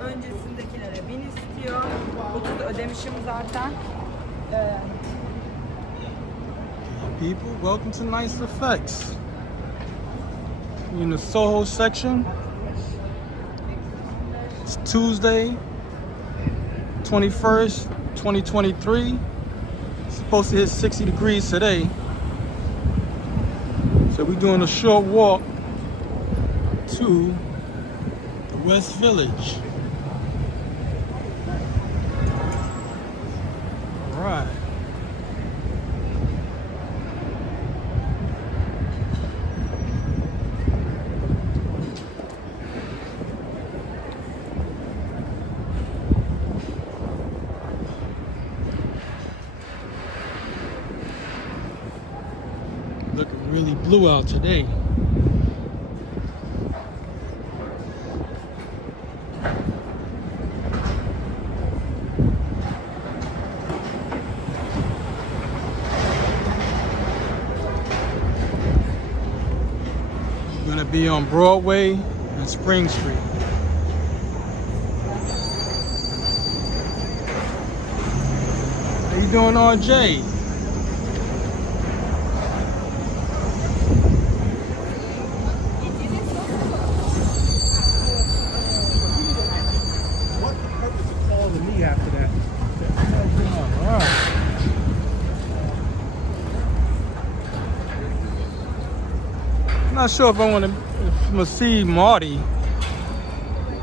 Öncesindekilere 1000 istiyor. 30 ödemişim zaten. People, welcome to Nice Effects. We're in the SOHO section. It's Tuesday, 21st, 2023. It's supposed to hit 60 degrees today. So we're doing a short walk to the West Village. All right. Looking really blue out today. We're gonna be on Broadway and Spring Street. How you doing, RJ? After that. I'm not sure if I'm gonna see Marty,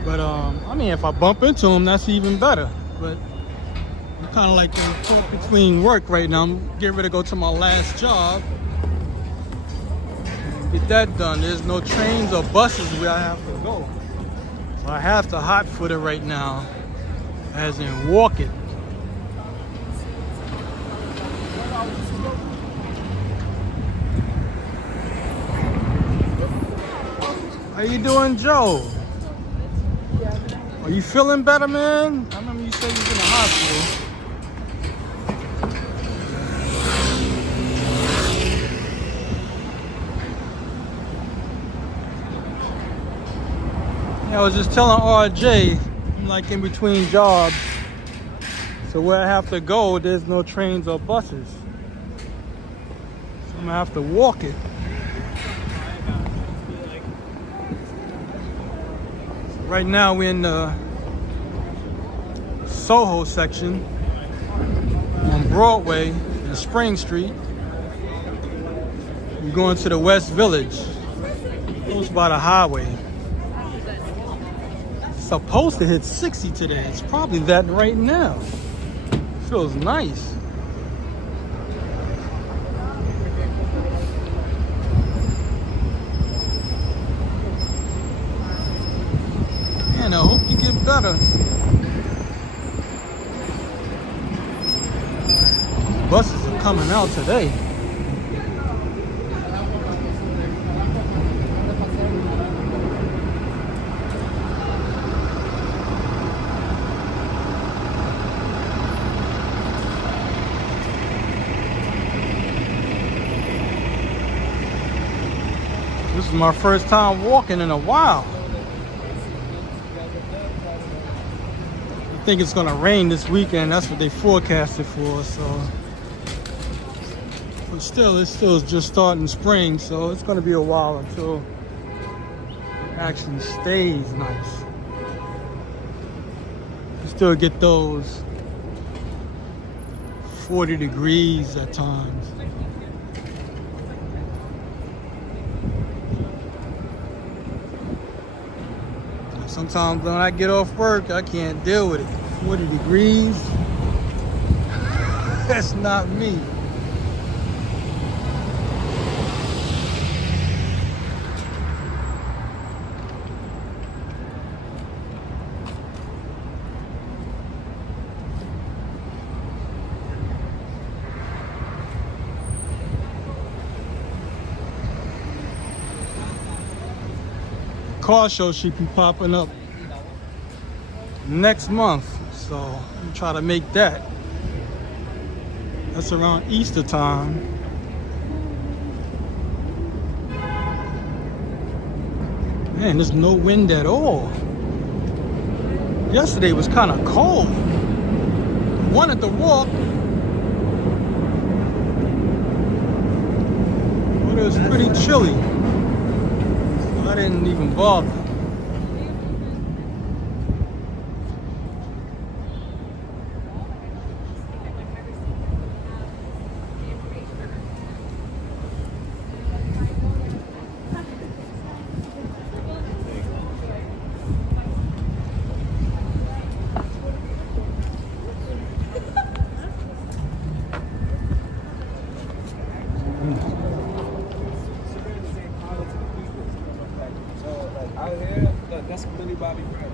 but I mean, if I bump into him, that's even better. But I'm kind of like caught between work right now. I'm getting ready to go to my last job, get that done. There's no trains or buses where I have to go, so I have to hot-foot it right now, as in walk it. How you doing, Joe? Are you feeling better, man? I remember you said you was in the hospital. Yeah, I was just telling RJ, I'm like in between jobs. So where I have to go, there's no trains or buses. So I'm gonna have to walk it. Right now we're in the SOHO section on Broadway and Spring Street. We're going to the West Village, close by the highway. It's supposed to hit 60 today. It's probably that right now. Feels nice. Man, I hope you get better. Buses are coming out today. This is my first time walking in a while. I think it's gonna rain this weekend. That's what they forecasted for. So, but still, it's still just starting spring, so it's gonna be a while until it actually stays nice. You still get those 40 degrees at times. Sometimes when I get off work, I can't deal with it. 40 degrees, that's not me. Car show should be popping up next month, so I'm trying to make that. That's around Easter time. Man, there's no wind at all. yesterday was kind of cold. Wanted to walk, but it was pretty chilly. So I didn't even bother. Out here, that's Millie Bobby Brown.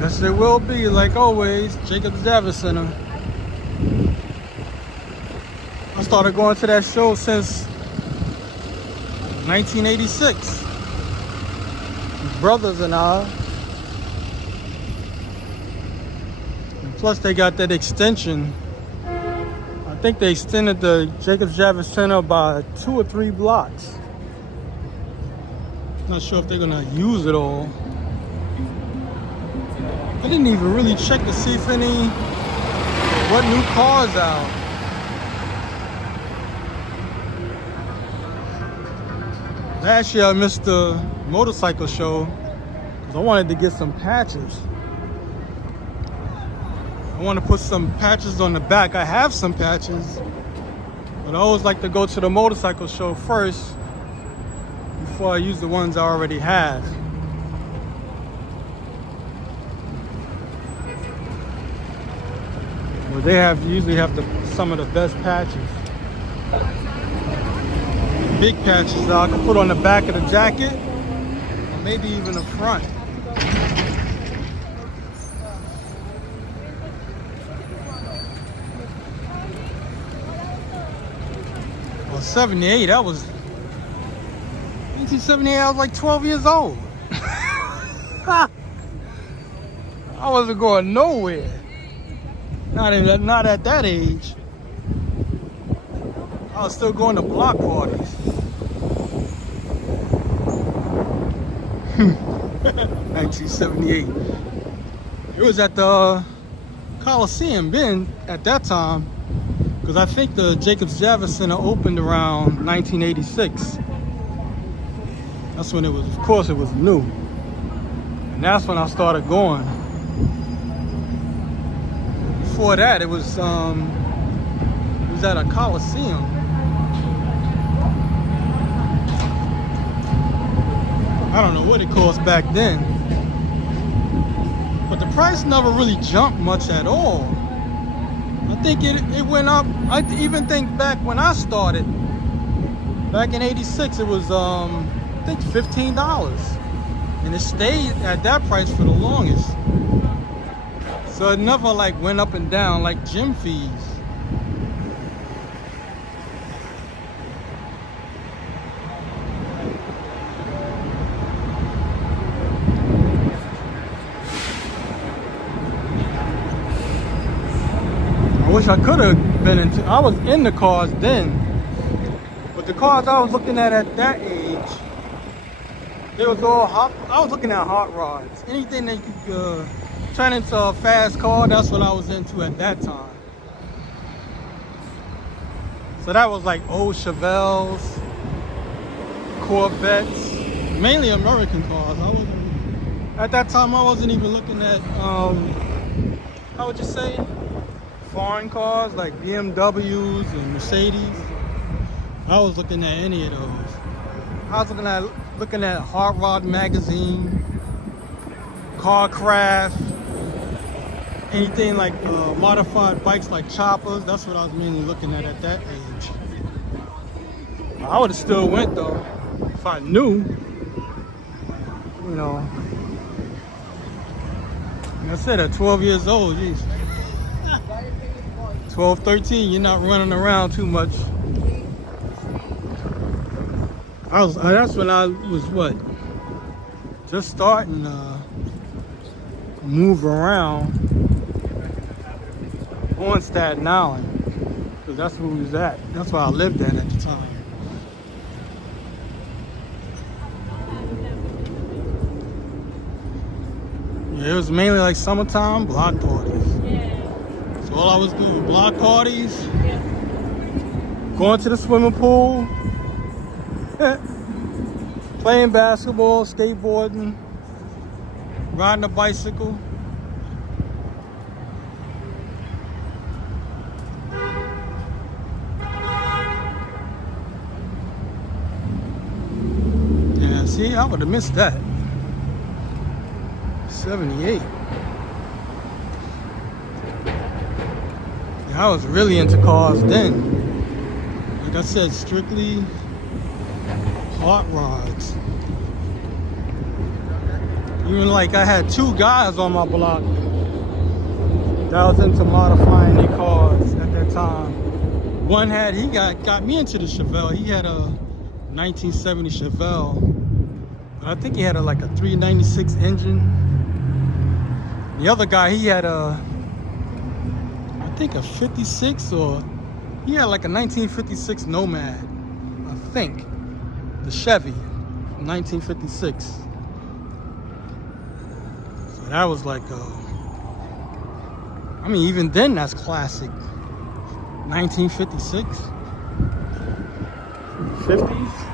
Yes, there will be, like always, Jacob Javits Center. I started going to that show since 1986. My brothers and I. And plus, they got that extension. I think they extended the Jacob Javits Center by 2 or 3 blocks. Not sure if they're gonna use it all. I didn't even really check to see if what new cars out. Last year I missed the motorcycle show because I wanted to get some patches. I want to put some patches on the back. I have some patches, but I always like to go to the motorcycle show first before I use the ones I already have. Well, they usually have some of the best patches. Big patches that I can put on the back of the jacket, or maybe even the front. Well, 78, that was 1978. I was like 12 years old. I wasn't going nowhere. Not at that age. I was still going to block parties. 1978. It was at the Coliseum then at that time, because I think the Jacobs Javits Center opened around 1986. That's when it was, of course, it was new. And that's when I started going. Before that, it was at a Coliseum. I don't know what it cost back then, but the price never really jumped much at all. I think it went up. I even think back when I started, back in '86, it was I think $15, and it stayed at that price for the longest. So it never like went up and down like gym fees. I wish I could have been into. I was in the cars then, but the cars I was looking at that age, they was all hot. I was looking at hot rods. Anything that could turn into a fast car, that's what I was into at that time. So that was like old Chevelles, Corvettes, mainly American cars. At that time I wasn't even looking at how would you say, foreign cars like BMWs and Mercedes. I was looking at any of those. I was looking at Hot Rod magazine, car craft, anything like modified bikes like choppers. That's what I was mainly looking at that age. I would have still went though if I knew, you know. Like I said, at 12 years old, geez. 12, 13, you're not running around too much. That's when I was what? Just starting to move around on Staten Island. Because that's where we was at. That's where I lived at the time. Yeah, it was mainly like summertime block parties. So all I was doing, block parties, going to the swimming pool, playing basketball, skateboarding, riding a bicycle. Yeah, see, I would have missed that. 78. Yeah, I was really into cars then. Like I said, strictly hot rods. Even like I had 2 guys on my block that was into modifying their cars at that time. One he got me into the Chevelle. He had a 1970 Chevelle, but I think he had like a 396 engine. The other guy, he had I think a 56, or he had like a 1956 Nomad, I think. The Chevy, 1956. So that was like, I mean, even then that's classic. 1956, 50s.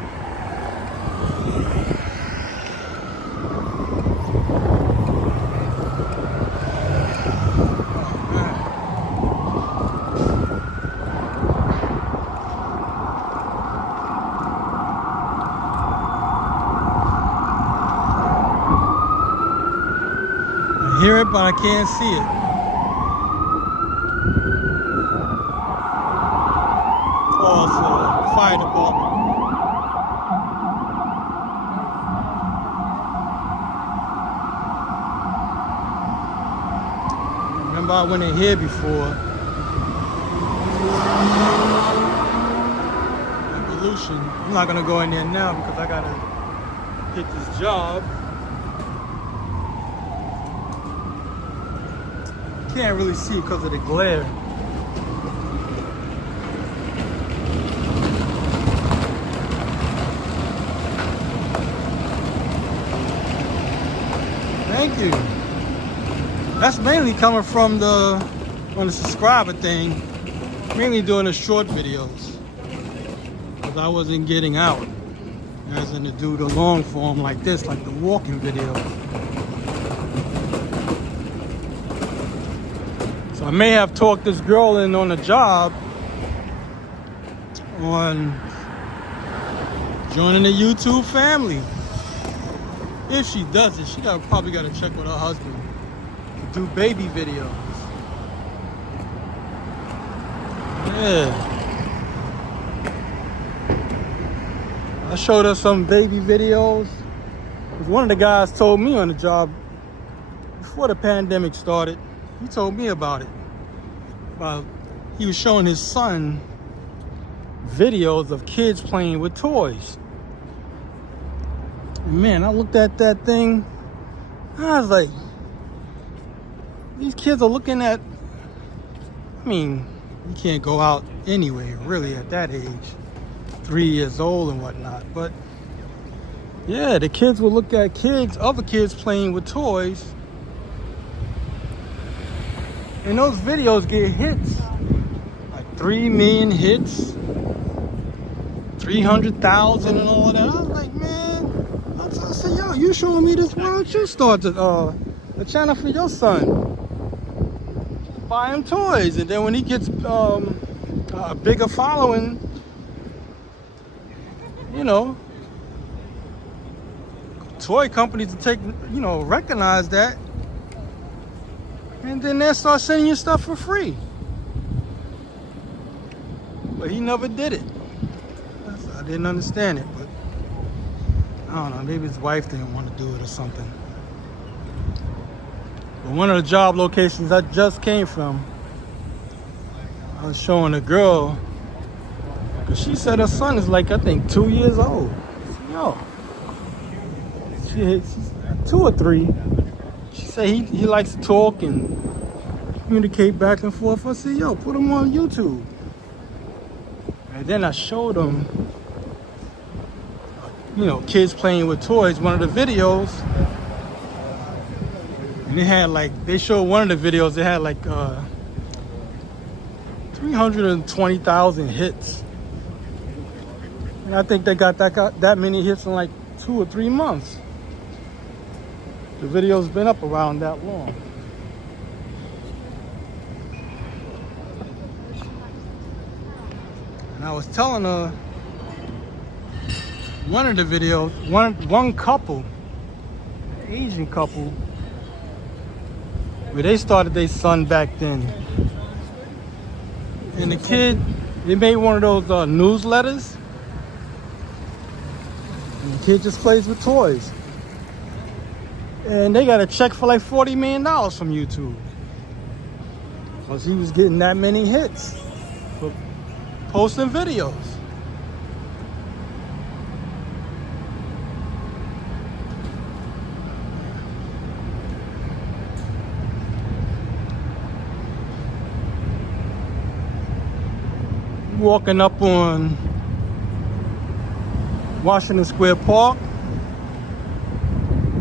I hear it, but I can't see it. Oh, it's a fire department. Remember, I went in here before. Evolution. I'm not gonna go in there now because I gotta hit this job. Can't really see because of the glare. Thank you. That's mainly coming from on the subscriber thing, mainly doing the short videos, because I wasn't getting out as in to do the long form like this, like the walking video. So I may have talked this girl in on the job on joining the YouTube family. If she does it, she probably got to check with her husband to do baby videos. Yeah. I showed her some baby videos. 'Cause one of the guys told me on the job before the pandemic started. He told me about it. He was showing his son videos of kids playing with toys. And man, I looked at that thing. I was like, these kids are looking at, I mean, you can't go out anyway, really, at that age. 3 years old and whatnot. But yeah, the kids will look at other kids playing with toys. And those videos get hits, like 3 million hits, 300,000 and all that. I was like, man, I said, yo, you showing me this? Why don't you start a channel for your son? Buy him toys, and then when he gets a bigger following, you know, toy companies to take, recognize that. And then they'll start sending you stuff for free. But he never did it. I didn't understand it, but I don't know, maybe his wife didn't want to do it or something. But one of the job locations I just came from, I was showing a girl, because she said her son is like, I think 2 years old. Yo, she's 2 or 3. She said he likes to talk and communicate back and forth. I said, yo, put him on YouTube. And then I showed him, kids playing with toys, one of the videos. And they showed one of the videos, they had like 320,000 hits. And I think they got that many hits in like 2 or 3 months. The video's been up around that long. And I was telling her, one of the videos, one couple, an Asian couple, where they started their son back then. And the kid, they made one of those newsletters. And the kid just plays with toys. And they got a check for like $40 million from YouTube. Because he was getting that many hits for posting videos. Walking up on Washington Square Park.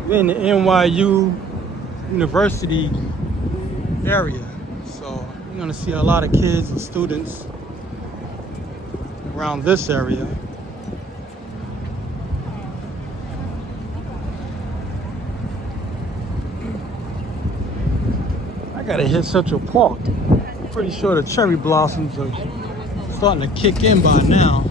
We're in the NYU University area. So you're gonna see a lot of kids and students around this area. I gotta hit Central Park. I'm pretty sure the cherry blossoms are starting to kick in by now.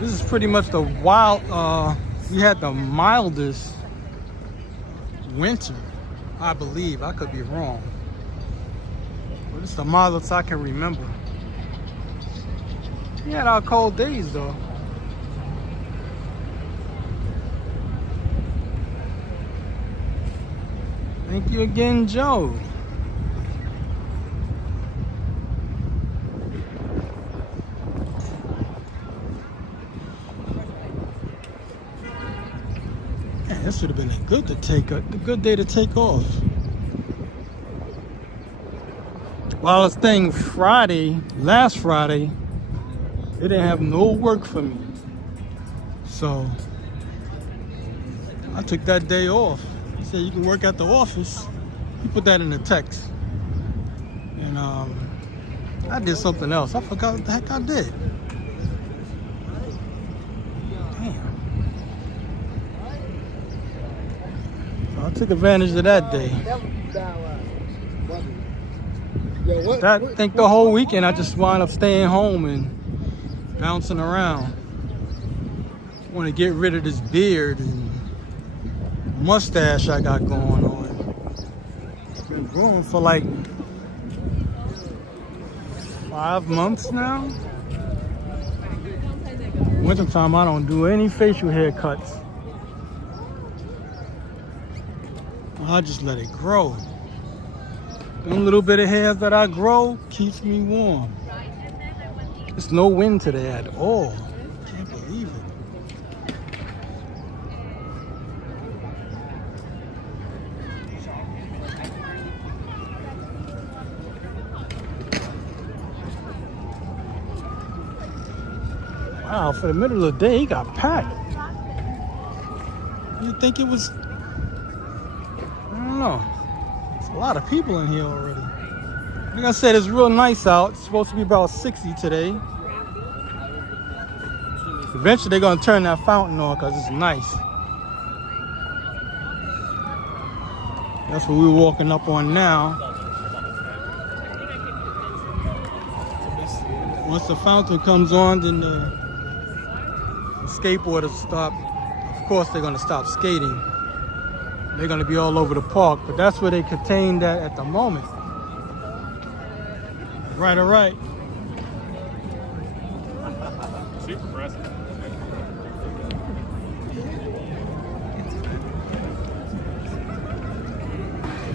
This is pretty much the we had the mildest winter, I believe. I could be wrong. But it's the mildest I can remember. We had our cold days though. Thank you again, Joe. This would have been a good day to take off. Well, I was thinking last Friday, they didn't have no work for me. So I took that day off. He said you can work at the office. He put that in the text. And I did something else. I forgot what the heck I did. I took advantage of that day. I think the whole weekend I just wound up staying home and bouncing around. I want to get rid of this beard and mustache I got going on. It's been growing for like 5 months now. Wintertime I don't do any facial haircuts. I just let it grow. One little bit of hair that I grow keeps me warm. There's no wind today at all. Can't believe it. Wow, for the middle of the day, he got packed. You think it was... I don't know. There's a lot of people in here already. Like I said, it's real nice out. It's supposed to be about 60 today. Eventually they're gonna turn that fountain on because it's nice. That's what we're walking up on now. Once the fountain comes on, then the skateboarders stop, of course they're gonna stop skating. They're gonna be all over the park, but that's where they contain that at the moment. Right, all right. Super impressive.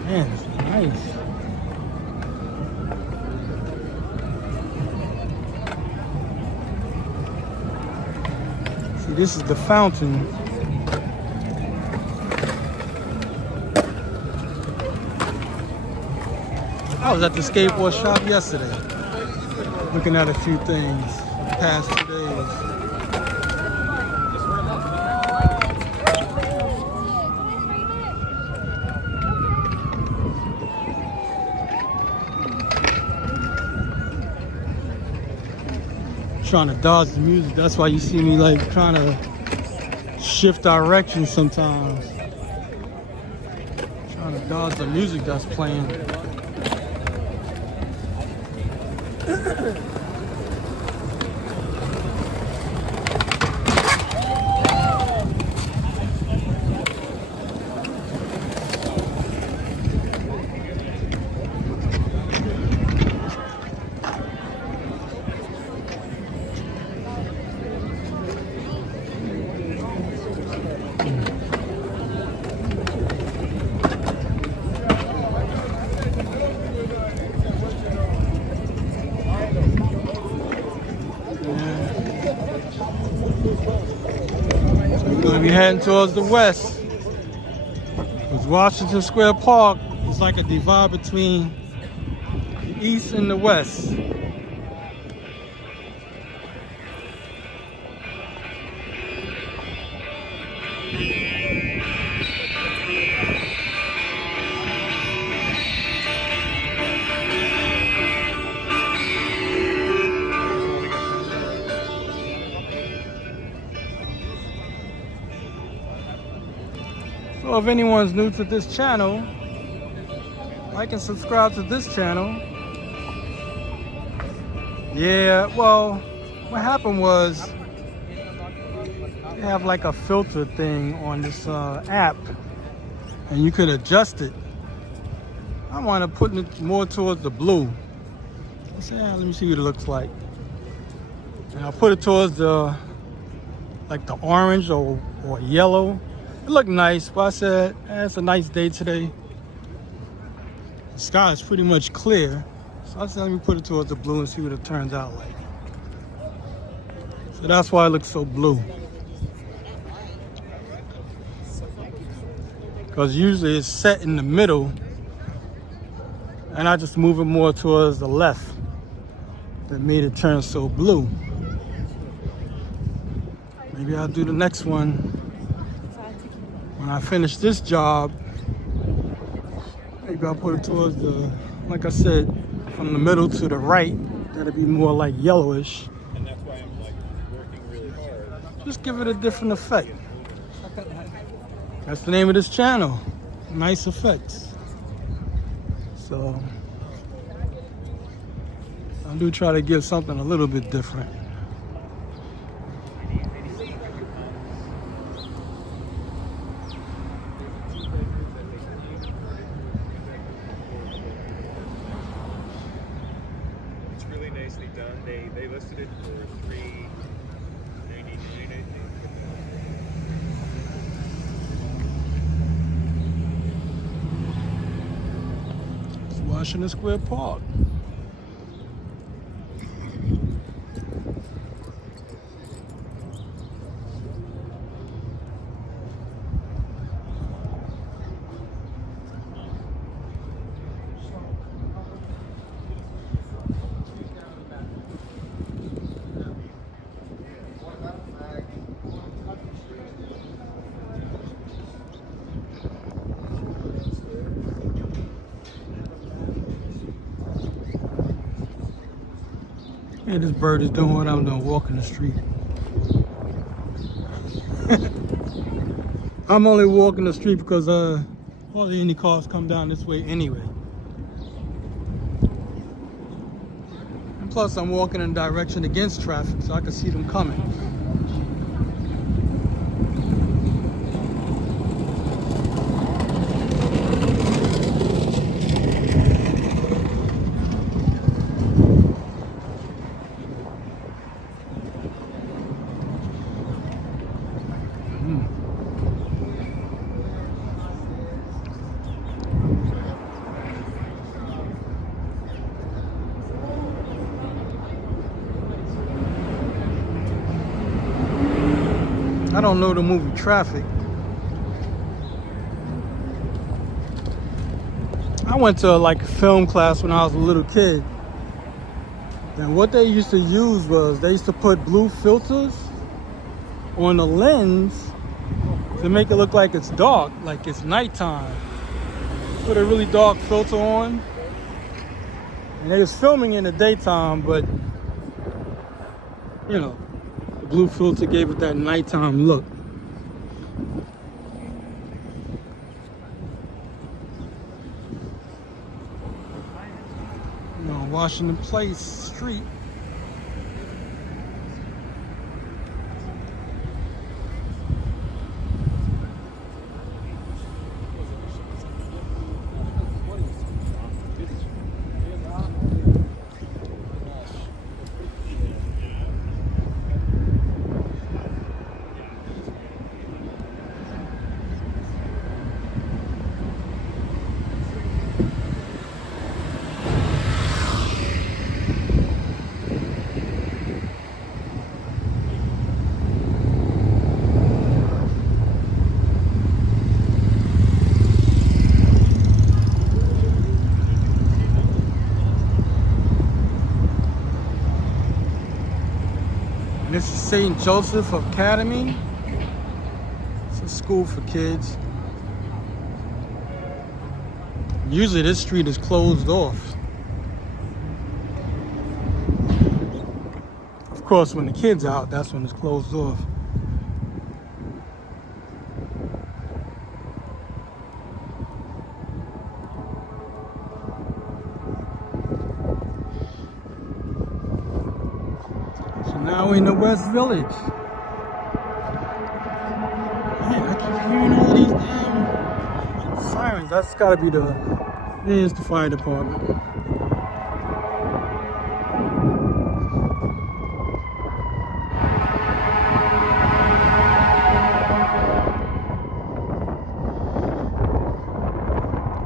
Man, it's nice. See, this is the fountain. I was at the skateboard shop yesterday, looking at a few things the past 2 days. Trying to dodge the music. That's why you see me like trying to shift direction sometimes. Trying to dodge the music that's playing. We're gonna be heading towards the west. Because Washington Square Park is like a divide between the east and the west. So if anyone's new to this channel, like and subscribe to this channel. Yeah, well, what happened was they have like a filter thing on this app, and you could adjust it. I want to put it more towards the blue. I said, let me see what it looks like. And I'll put it towards the like the orange or yellow. It looked nice, but I said, it's a nice day today. The sky is pretty much clear. So I said, let me put it towards the blue and see what it turns out like. So that's why it looks so blue. Because usually it's set in the middle, and I just move it more towards the left. That made it turn so blue. Maybe I'll do the next one. When I finish this job, maybe I'll put it towards the, like I said, from the middle to the right. That'll be more like yellowish. And that's why I'm like working really hard. Just give it a different effect. That's the name of this channel. Nice effects. So I do try to give something a little bit different. Nicely done. They listed it for $3.99, I think. It's Washington Square Park. Yeah, this bird is doing what I'm doing, walking the street. I'm only walking the street because hardly any cars come down this way anyway. And plus I'm walking in direction against traffic so I can see them coming. I don't know the movie Traffic. I went to like a film class when I was a little kid. And what they used to use was they used to put blue filters on the lens to make it look like it's dark, like it's nighttime. Put a really dark filter on. And they was filming in the daytime, but you know, the blue filter gave it that nighttime look. You know, Washington Place Street. This is St. Joseph Academy. It's a school for kids. Usually this street is closed off. Of course, when the kids are out, that's when it's closed off. Now we're in the West Village. Man, I keep hearing all these damn sirens. That's gotta be there's the fire department.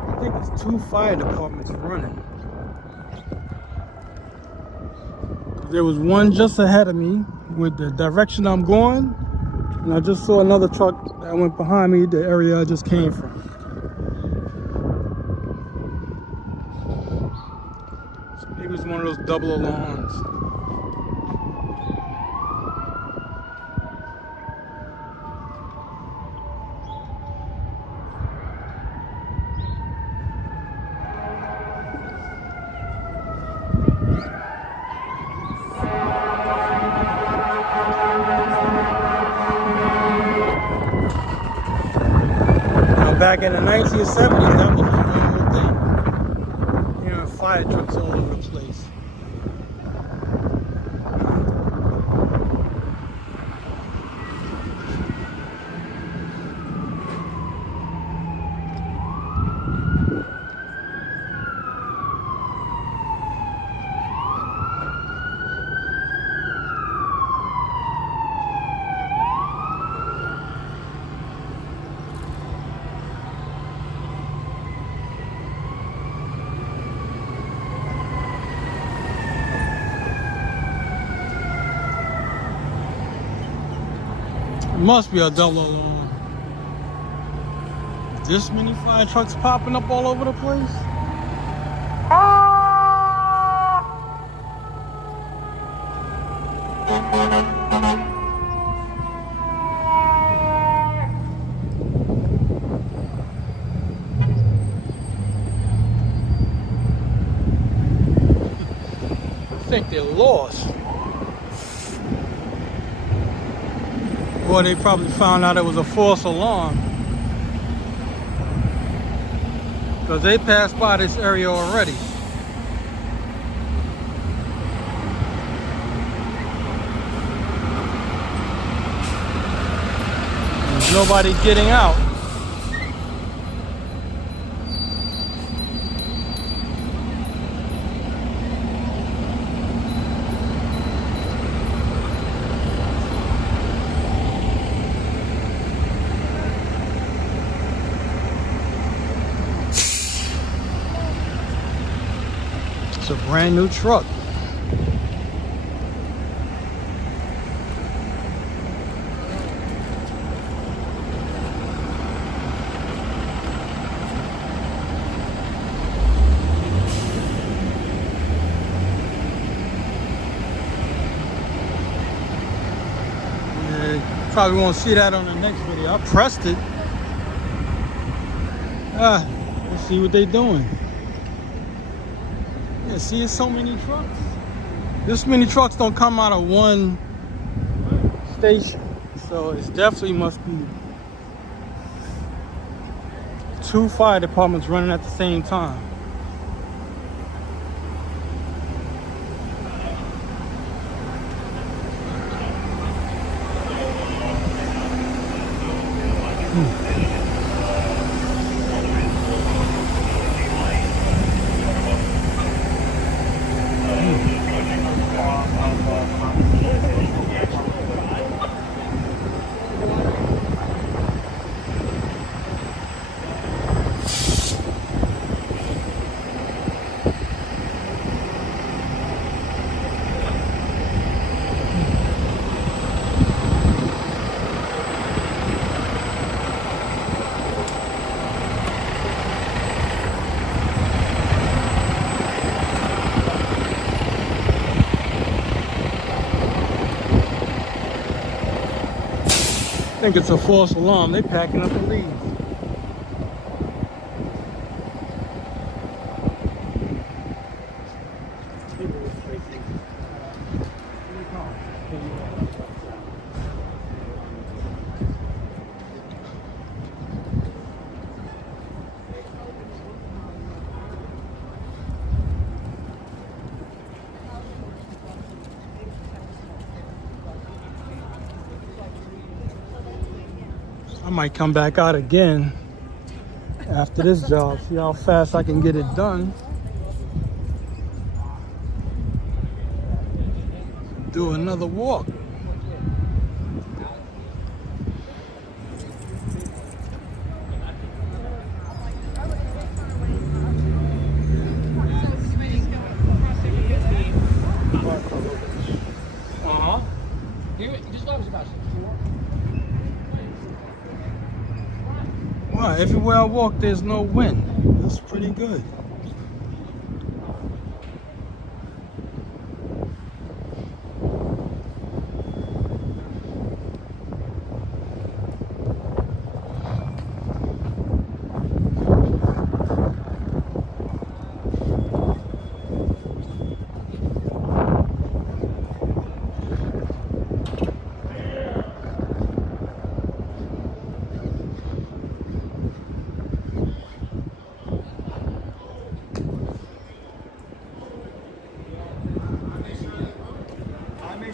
I think it's 2 fire departments running. There was one just ahead of me with the direction I'm going, and I just saw another truck that went behind me, the area I just came from. So maybe it was one of those double alarms. Back in the 1970s, that was the normal thing. You know, fire trucks all over the place. It must be a double alarm. This many fire trucks popping up all over the place? I think they're lost. Or they probably found out it was a false alarm. Because they passed by this area already. There's nobody getting out. It's a brand new truck. Probably won't see that on the next video. I pressed it. Let's see what they doing. Yeah, see, it's so many trucks. This many trucks don't come out of one station. So it definitely must be 2 fire departments running at the same time. I think it's a false alarm. They packing up the leaves. I might come back out again after this job, see how fast I can get it done. Do another walk. Wow, everywhere I walk, there's no wind. That's pretty good.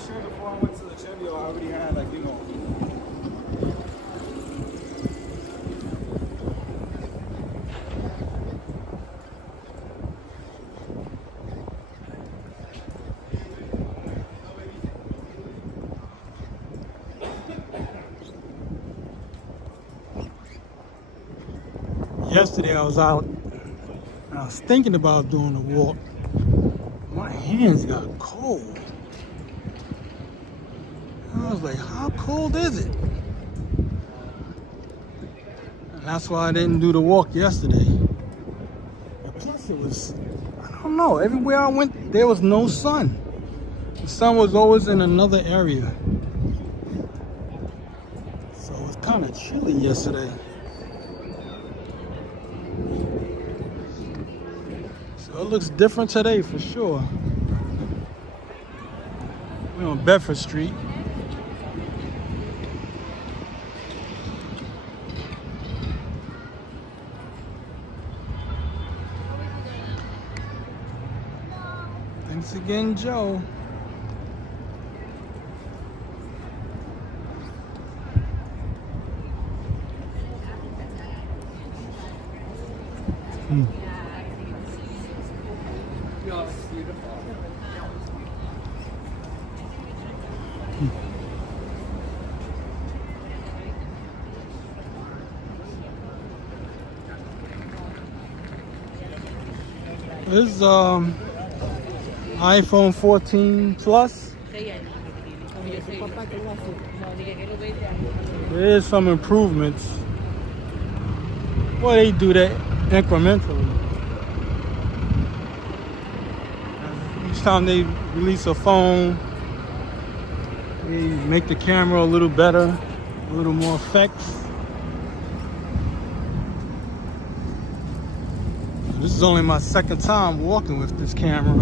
Sure before I went to the Chevy, I already had like, you know. Yesterday I was out and I was thinking about doing a walk. My hands got cold. I was like, how cold is it? And that's why I didn't do the walk yesterday. And plus it was, I don't know, everywhere I went, there was no sun. The sun was always in another area. So it was kind of chilly yesterday. So it looks different today for sure. We're on Bedford Street. Thanks again, Joe. This is iPhone 14 Plus. There is some improvements. Well, they do that incrementally. Each time they release a phone, they make the camera a little better. A little more effects. This is only my second time walking with this camera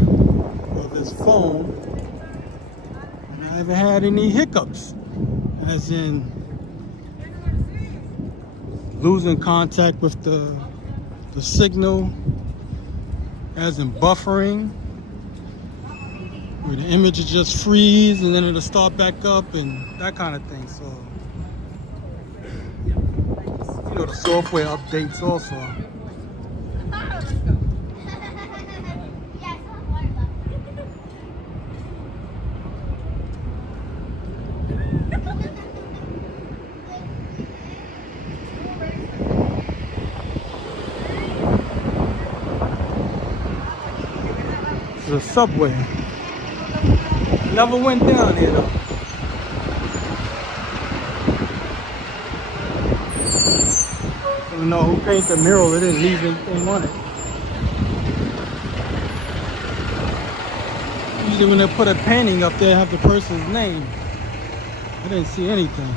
or this phone, and I haven't had any hiccups, as in losing contact with the signal, as in buffering, where the image will just freeze and then it'll start back up and that kind of thing. So, you know, the software updates also. This is a subway. Never went down here though. I don't know who painted the mural. They didn't leave anything on it. Usually when they put a painting up there, have the person's name. I didn't see anything.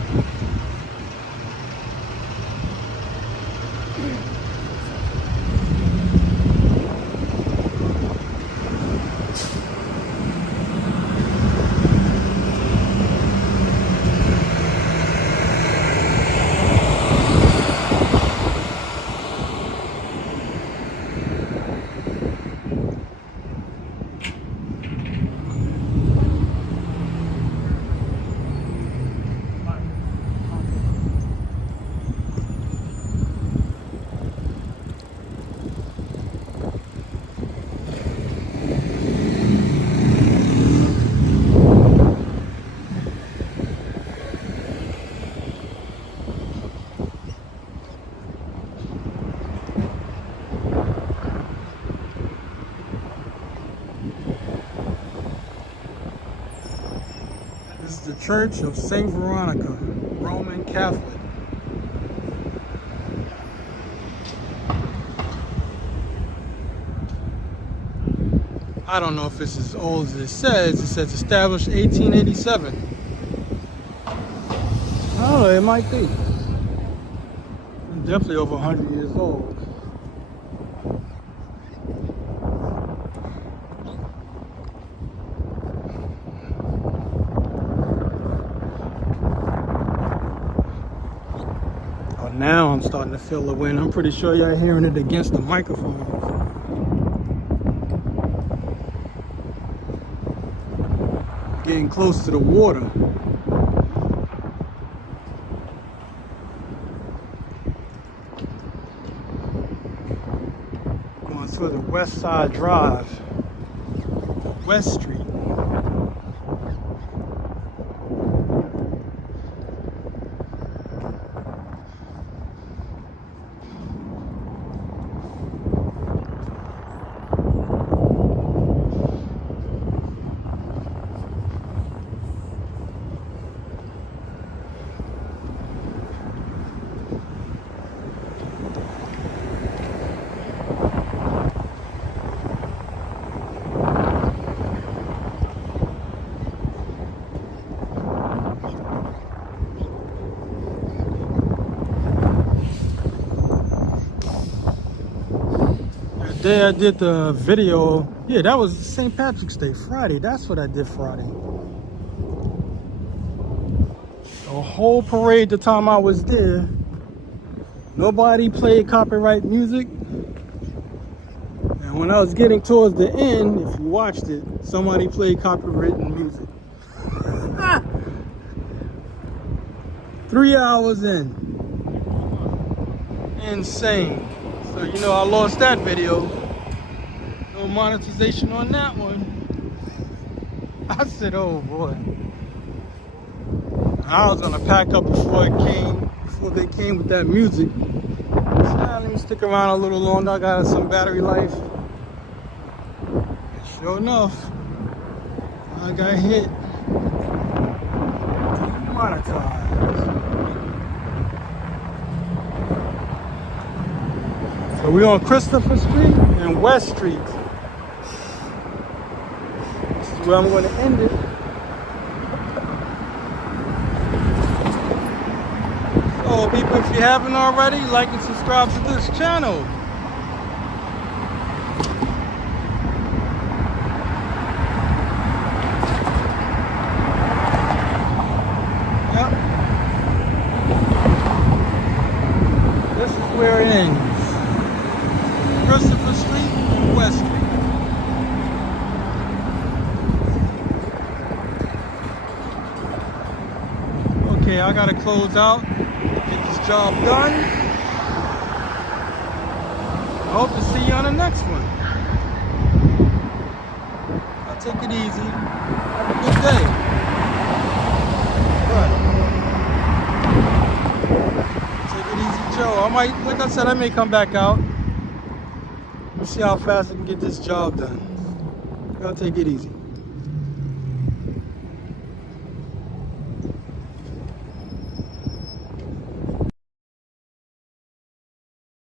This is the Church of St. Veronica, Roman Catholic. I don't know if it's as old as it says. It says established 1887. I don't know, it might be. Definitely over 100 years old. Now I'm starting to feel the wind. I'm pretty sure y'all hearing it against the microphone. Getting close to the water. Going through the West Side Drive, West Street. Day I did the video, yeah, that was St. Patrick's Day, Friday. That's what I did Friday. The whole parade, the time I was there, nobody played copyright music. And when I was getting towards the end, if you watched it, somebody played copyrighted music. 3 hours in. Insane. So, you know, I lost that video. No monetization on that one. I said, oh boy. I was gonna pack up before they came with that music. So, let me stick around a little longer. I got some battery life. And sure enough, I got hit. Monetized. So we're on Christopher Street and West Street. This is where I'm going to end it. Oh, people, if you haven't already, like and subscribe to this channel. Yep. This is where it ends. Christopher Street and West Street. Okay, I gotta close out, get this job done. I hope to see you on the next one. I'll take it easy. Have a good day. Right. Take it easy, Joe. I might, like I said, I may come back out. We'll see how fast I can get this job done. I'll take it easy.